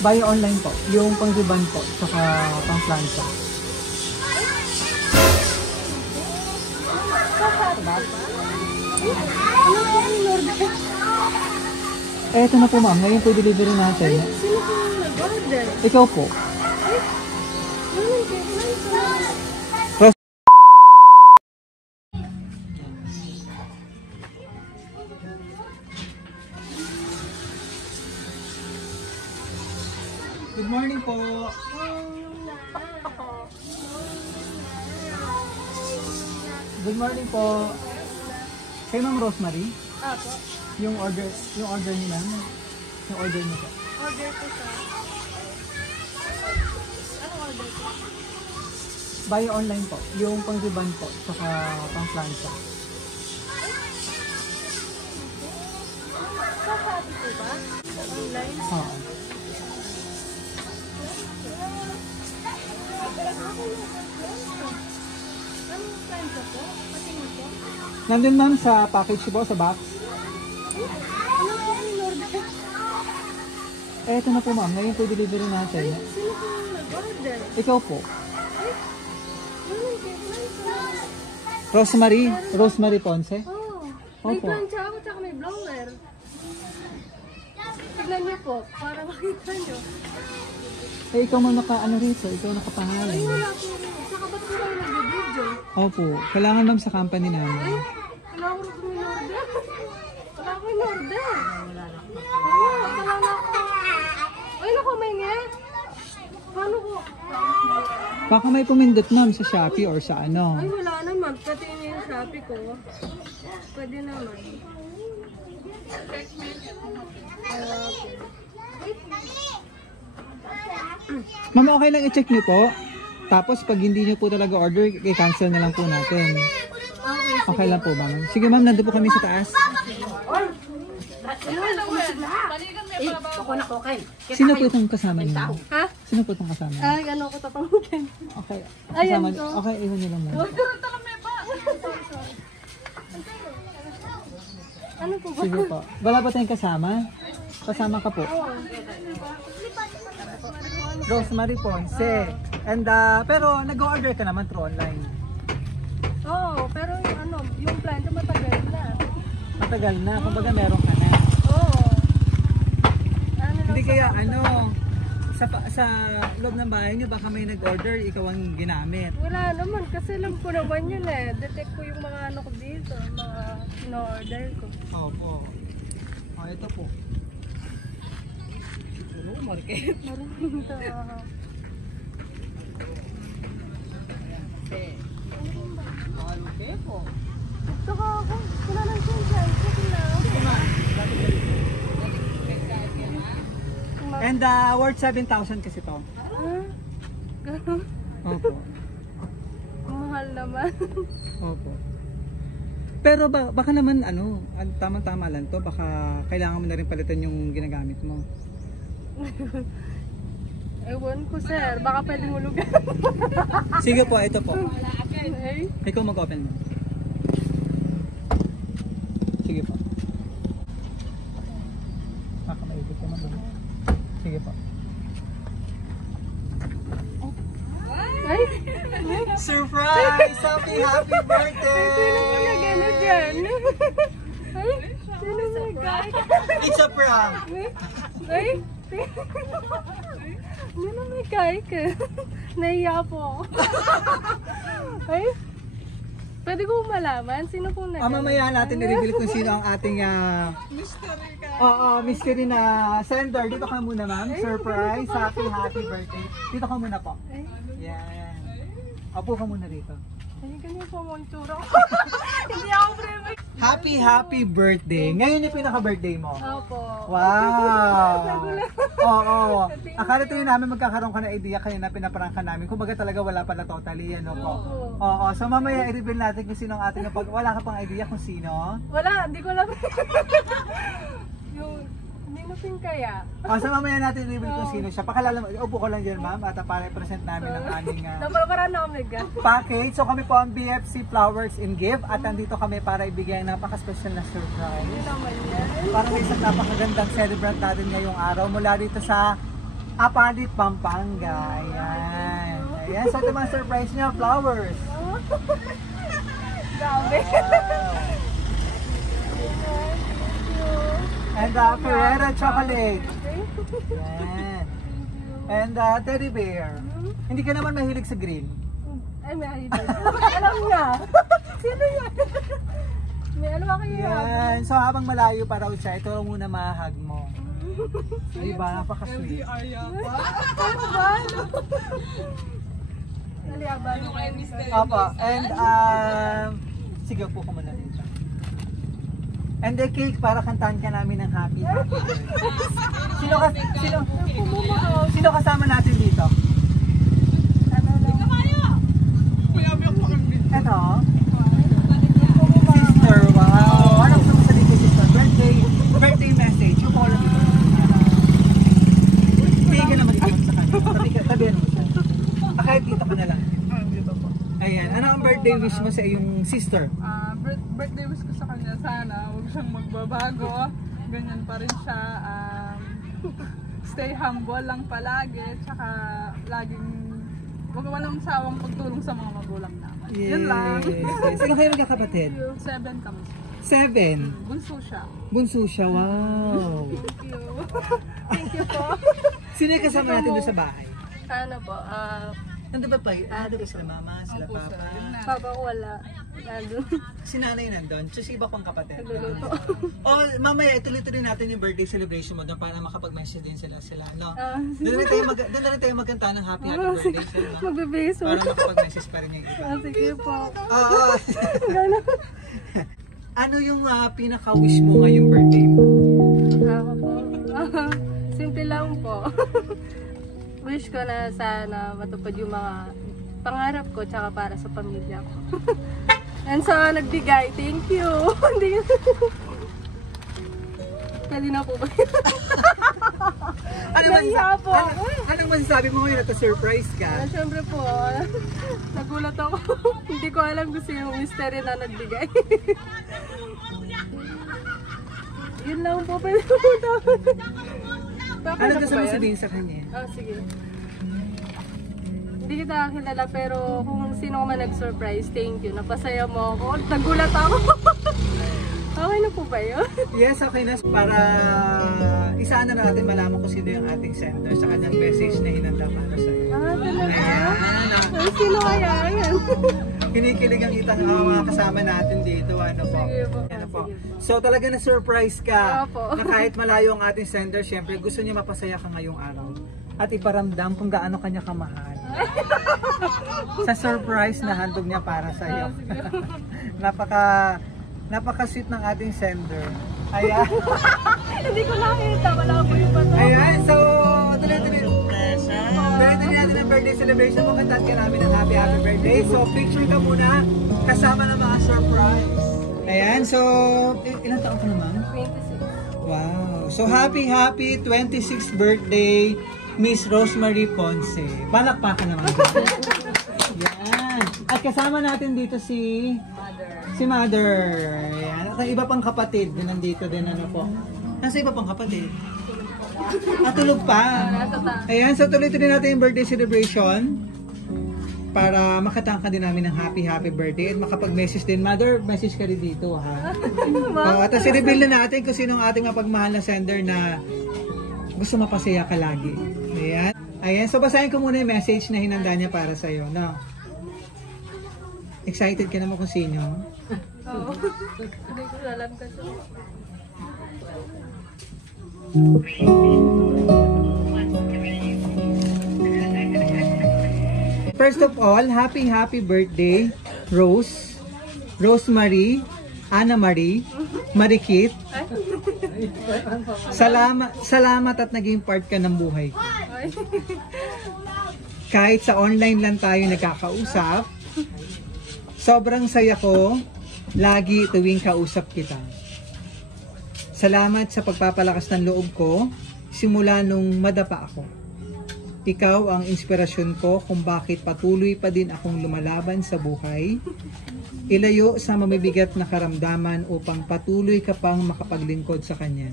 Buy online po. Yung pang ribbon po, saka pang plancha. Eh, ito na po ma'am. Ngayon po delivery natin. Sino po nag-order? Ikaw po. Good morning po. Good morning po. Kay Ma'am Rosemary? Apo. Yung order niyo ma'am. Yung order niyo po. Order ko sa... Anong order ko? Buy online po. Yung pang ribbon po, saka pang plancha. Sa Shopee po ba? Online? Oo. Anong plancha po? Patingin po? Nandun ma'am sa package po, sa box. Ano po ang order? Eh, ito na po ma'am. Ngayon po delivery natin. Sino po nag-order? Ikaw po. Anong plancha? Rosemary? Rosemary Ponce? Oh, may Opo. plancha ako tsaka may blower. Tignan niyo po, para makita niyo. Eh, ikaw ma'am naka-ano rito? Ikaw nakapangalan. Ay, wala po. Saka ba't po kayo nag-video? Opo. Kailangan ma'am sa company namin. Ay, wala ko rin in-order. Wala ko in-order. Wala na ako. Ay, naku, may nga. Paano ko? Baka may pumindot ma'am sa Shopee or sa ano. Ay, wala naman. Pati yung Shopee ko. Pwede naman. Ma'am, okay lang i-check niyo po. Tapos pag hindi niyo po talaga order, i-cancel na lang po natin. Okay lang po ma'am. Sige ma'am, nandun po kami sa taas. Ako na okay. Sino po itong kasama niyo? Ha? Sino po itong kasama niyo? Ay, ano ko tatanungin? Okay. Ayan Kasama to. Okay, iwan niyo lang muna. Ano po ba? Sige po. Wala ba tayong kasama? Kasama ka po. Rosemary Ponce. And pero nag-order ka naman through online. Oo, pero yung ano, yung plancha matagal na. Matagal na. Kumbaga meron ka na. Oo. Ano Hindi lang kaya ano, sa loob ng bahay niyo baka may nag-order, ikaw ang ginamit. wala naman, kasi alam ko naman yun eh. Detect ko yung mga ano ko dito, mga in-order ko. Opo. Oh, ito po. Marunong ka. Okay po. Saka ako, wala nang siya. Sige na. And worth 7,000 kasi to. Ah, ganun. Opo. Mahal naman. Opo. Pero baka naman ano, tama-tama lang to, baka kailangan mo na rin palitan yung ginagamit mo. Ewan ko sir, baka pwedeng hulugan. Sige po, ito po. Ay, Ikaw mag-open mo. Sige po. Baka maikot ka man. Sige po. ay, Surprise! Happy birthday! sino mo na gano'n dyan? Ay, sino mo guys? It's a prank! Ay, ano may kay ka? Naiya po ako. Ay, pwede ko malaman? Sino po na? Mamaya natin i-reveal kung sino ang ating mystery ka. Oo, mystery na sender. Dito ka muna ma'am. Surprise! Happy birthday. Dito ka muna po. Ay, Yan. Apo ka muna rito. ay ganyan po mo itsura ko. Hindi ako prema. Happy birthday. Ngayon yung pinaka-birthday mo. Opo. Wow! Oo. Akala tayo namin magkakaroon ka na idea kanina pinaparang ka namin. Kumbaga talaga wala pala totally ano po. Oo. So mamaya i-reveal natin kung sino ang ating wala ka pang idea kung sino. Wala, hindi ko alam. Yung, hindi na unboxing kaya. So mamaya natin i-reveal kung sino siya. Pakilala mo, upo ko lang dyan ma'am at para i-present namin ang aming Napaparaan na kami ga. package. So kami po ang BFC Flowers and Give at nandito kami para ibigay ang napaka-special na surprise. Ano naman yan? Para may isang napakagandang celebrant natin ngayong araw mula dito sa Apalit, Pampanga. Ayan. Ayan. So ito mga surprise niya, flowers. Grabe. And Ferrera chocolate. Ayan. And teddy bear. Hindi ka naman mahilig sa green. Ay, may idea. Alam nga. Sino yun? May ano ba kayo? Yan. So habang malayo pa raw siya, ito muna mahag mo. Diba? Napaka-sweet. Ano ba? Naliaban. Opo. And sige, upo ko muna dito. And the cake para kantahan ka namin ng happy birthday. Sino kasama natin dito? Ano lang? Ito. Sister, wow. Ano gusto mo sa dito, sister? Birthday message. Yung call mo. Hindi ka na mag-ibig sa kanya. Tabihan mo siya. Kahit dito ka na lang. Dito po. Ayan. Ano ang birthday wish mo sa iyong sister? Birthday wish ko sa kanya, sana huwag siyang magbabago. Ganyan pa rin siya. Stay humble lang palagi. Tsaka laging huwag walang sawang pagtulong sa mga magulang namin. Yun lang. Yes. Sino kayo magkakapatid? 7 kami. 7. Bunso siya. Bunso siya. Wow. Thank you. Thank you po. Sino yung kasama natin doon sa bahay? Ano po? Nandun ba pa? Nandun ba sila mama? Sila Opo, papa? sir. Yun na. Papa ko wala. Nandun. Si nanay nandun? So si iba pang kapatid? Nagluluto. Oh, mamaya ituloy-tuloy natin yung birthday celebration mo doon para makapag-message din sila, no? Doon na rin tayo magkanta ng happy birthday sila. Magbibigay Para sulit. makapag-message pa rin yung iba. Sige po. Oo. Gano'n. Ano yung pinaka-wish mo ngayong birthday mo? Ako po. Simple lang po. Wish ko na sana matupad yung mga pangarap ko tsaka para sa pamilya ko. And sa nagbigay, thank you. Hindi. Pwede na po ba? Nahiya po ako. Anong masasabi mo ngayon at surprise ka? Siyempre po, nagulat ako. Hindi ko alam kung sino yung mystery na nagbigay. Yun lang po, pwede po dapat. Ano gusto mo sabihin sa kanya? Sige. Hindi kita kilala pero kung sino man nag-surprise, thank you. Napasaya mo ako. Nagulat ako. Okay na po ba yun? Yes, okay na. Para isaan na natin malaman kung sino yung ating sender sa kanyang message na hinanda para sa'yo. Talaga? Ayan. Ay, sino kaya yan? Kinikilig ang itang mga kasama natin dito. Ano po? Sige po. Ano po? Sige po. So talaga na-surprise ka Opo. na kahit malayo ang ating sender, syempre gusto niya mapasaya ka ngayong araw. At iparamdam kung gaano kanya kamahal. Sa surprise na handog niya para sa iyo. Napaka-sweet ng ating sender. Ayan. Hindi ko nakita. Wala po yung bato. Ayan, so tuloy-tuloy natin ang birthday celebration mo. Kantaan ka namin ng happy birthday. So picture ka muna kasama ng mga surprise. Ayan, so ilang taon ka naman? 26. Wow. So happy 26th birthday Miss Rosemary Ponce. Palakpakan naman. Yan. At kasama natin dito si Mother. Yan. At ang iba pang kapatid din nandito din ano po. Nasa iba pang kapatid? Tulog pa. Ayan, so tuloy-tuloy natin yung birthday celebration para makatangka din namin ng happy birthday at makapag-message din. Mother, message ka rin dito ha. At i-reveal na natin kung sino ang ating mapagmahal na sender na gusto mapasaya ka lagi. Ayan. Ayan, so basahin ko muna yung message na hinanda niya para sa'yo. No? Excited ka naman kung sino? Oo. Hindi ko alam kasi. First of all, happy birthday, Rosemary, Ana Marie, Marikit. Salamat at naging part ka ng buhay ko. Kahit sa online lang tayo nagkakausap, sobrang saya ko lagi tuwing kausap kita. Salamat sa pagpapalakas ng loob ko simula nung madapa ako. Ikaw ang inspirasyon ko kung bakit patuloy pa din akong lumalaban sa buhay. Ilayo sa mamibigat na karamdaman upang patuloy ka pang makapaglingkod sa Kanya.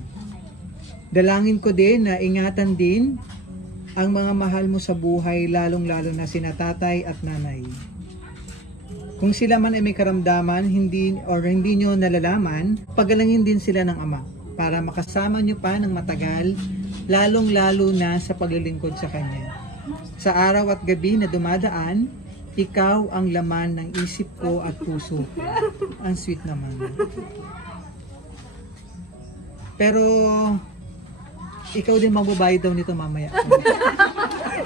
Dalangin ko din na ingatan din ang mga mahal mo sa buhay, lalong-lalo na sina tatay at nanay. Kung sila man ay may karamdaman hindi nyo nalalaman, pagalangin din sila ng Ama para makasama nyo pa ng matagal, lalong-lalo na sa paglilingkod sa Kanya. Sa araw at gabi na dumadaan, ikaw ang laman ng isip ko at puso ko. Ang sweet naman. Pero, ikaw din magbabayad daw nito mamaya.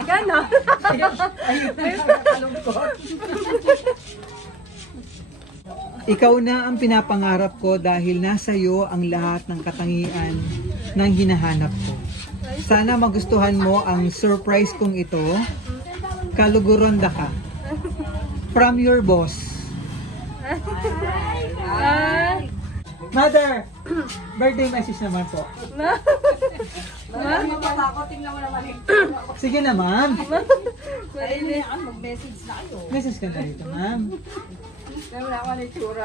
Gano'n? Ikaw na ang pinapangarap ko dahil nasa iyo ang lahat ng katangian ng hinahanap ko. Sana magustuhan mo ang surprise kong ito. Kaluguronda ka. From your boss. Mother, birthday message naman po. Sige na, ma'am. Message ka na dito, ma'am.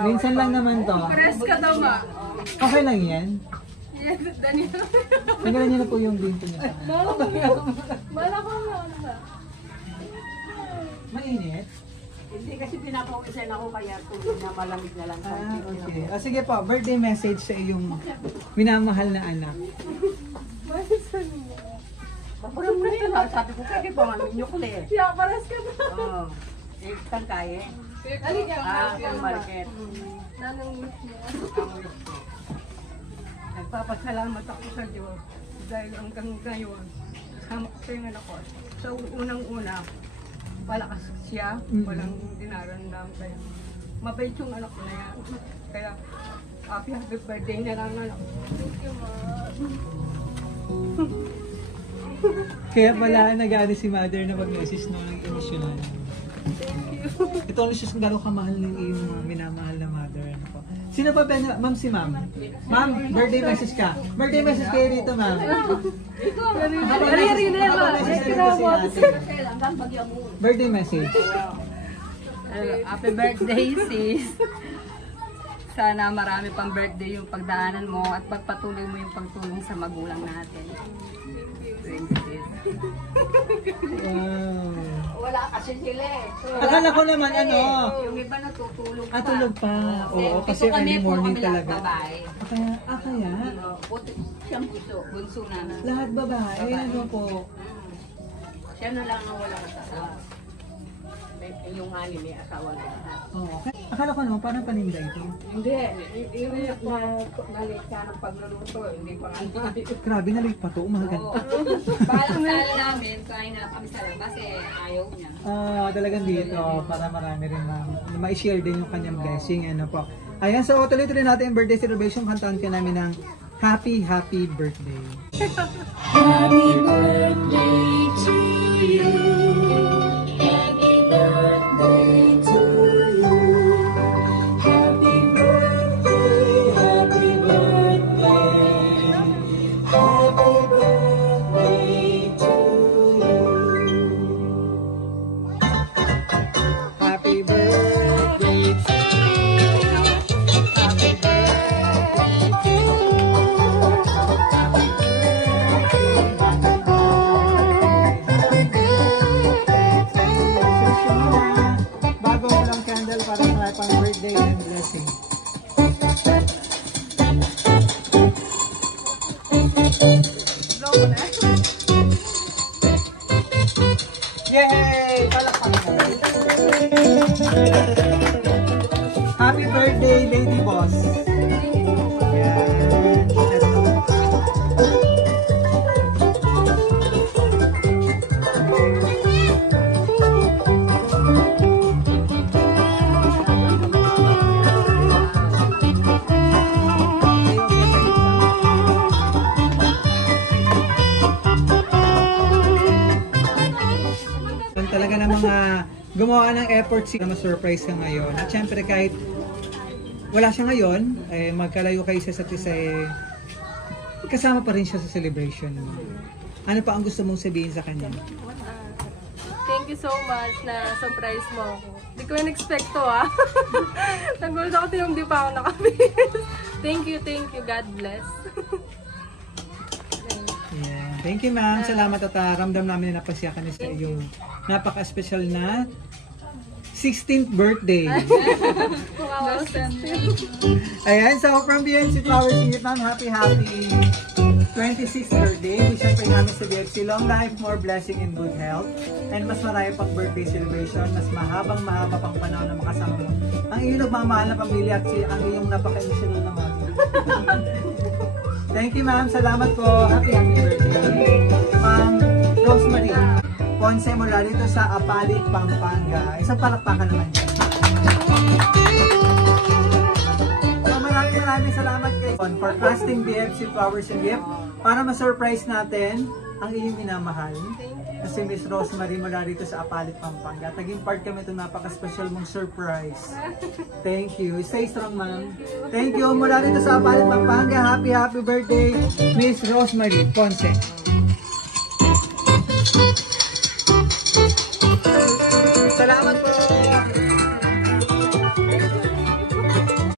Minsan lang naman to. Press ka daw ma. Okay lang yan. Yes, Daniel. Tanggalan niyo na po yung binto niya. Mala ko na ano ba? Mainit? Hindi kasi pinapawisan ako kaya tubig na malamig na lang. Okay. Sige po, birthday message sa iyong minamahal na anak. Baburan mo na lang. Sabi ko kaya pamamin nyo ko na eh. Yeah, pares ka na. Oo. Eh, tangkaye. Ang market. Nanang wish niya. Nagpapasalamat ako sa Diyos dahil hanggang ngayon, kasama ko sa yung anak ko. Sa unang-una, palakas siya, walang dinaramdam. Kaya mabait yung anak ko na yan. Kaya happy birthday na lang anak ko. Thank you, ma. Kaya pala nag-ano si mother na mag-message no, nag-emotional. Thank you. Ito ang siya kung gano'ng kamahal ng iyong minamahal na mother. Ano po. Sino pa ba? Ma'am, si ma'am. Ma'am, birthday message ka. Birthday message kayo dito, ma'am. Birthday message. Happy birthday, sis. Sana marami pang birthday yung pagdaanan mo at pagpatuloy mo yung pagtulong sa magulang natin. Thank you. Wow. Wala kasi sila eh. Akala ko naman ano. Yung iba natutulog pa. Tulog pa. Oo, kasi early morning talaga. Babae. Kaya? Siyang bunso namin. Lahat babae. Ano po? Siya na lang ang walang asawa. Yung ani may asawa na. Oo. Akala ko naman parang paninda ito. Hindi. Iiyak na nalit ka ng pagluluto. Hindi pa nga. Grabe na late pa to. Umaga. Balang sala namin, kain na kami sa labas eh. Ayaw niya. Talagang dito para marami rin ma-share din yung kanyang blessing. Ano po. Ayan, so tuloy-tuloy natin yung birthday celebration. Kantaan ka namin ng happy birthday. Happy birthday to you. Happy birthday to you. Happy birthday, happy birthday. Happy birthday to you. Happy birthday to you. Happy birthday to you. Bago mo lang candle para sa pang birthday and blessing. Yay! Palakpakan. Happy birthday, Lady Boss. Yan. Talaga ng mga gumawa ng effort na ma-surprise ka ngayon. At syempre kahit wala siya ngayon, magkalayo kayo sa isa't isa kasama pa rin siya sa celebration mo. Ano pa ang gusto mong sabihin sa kanya? Thank you so much na surprise mo ako. Hindi ko in-expect to Nagulat ako yung di pa ako nakabihis. Thank you. God bless. Yeah. Thank you ma'am. Salamat at ramdam namin na napasya ka sa iyong napaka-special na 16th birthday. Ayan, so from BNC Flowers in Vietnam, happy 26th birthday. Wishan pa namin sa BFC long life, more blessing and good health. And mas marami pang birthday celebration, mas mahaba pang panahon na makasama mo. Ang iyong nagmamahal na pamilya at ang iyong napaka-emotional na mga. Thank you ma'am, salamat po. Happy birthday. Ma'am Rosemary Ponce mula dito sa Apalit, Pampanga. Isang palakpakan naman dyan. So maraming salamat kayo for trusting BFC Flowers and Gift para ma-surprise natin ang iyong minamahal. Kasi Miss Rosemary mula dito sa Apalit, Pampanga. Naging part kami itong napaka-special mong surprise. Thank you. Stay strong, ma'am. Thank you. Mula dito sa Apalit, Pampanga. Happy birthday, Miss Rosemary Ponce.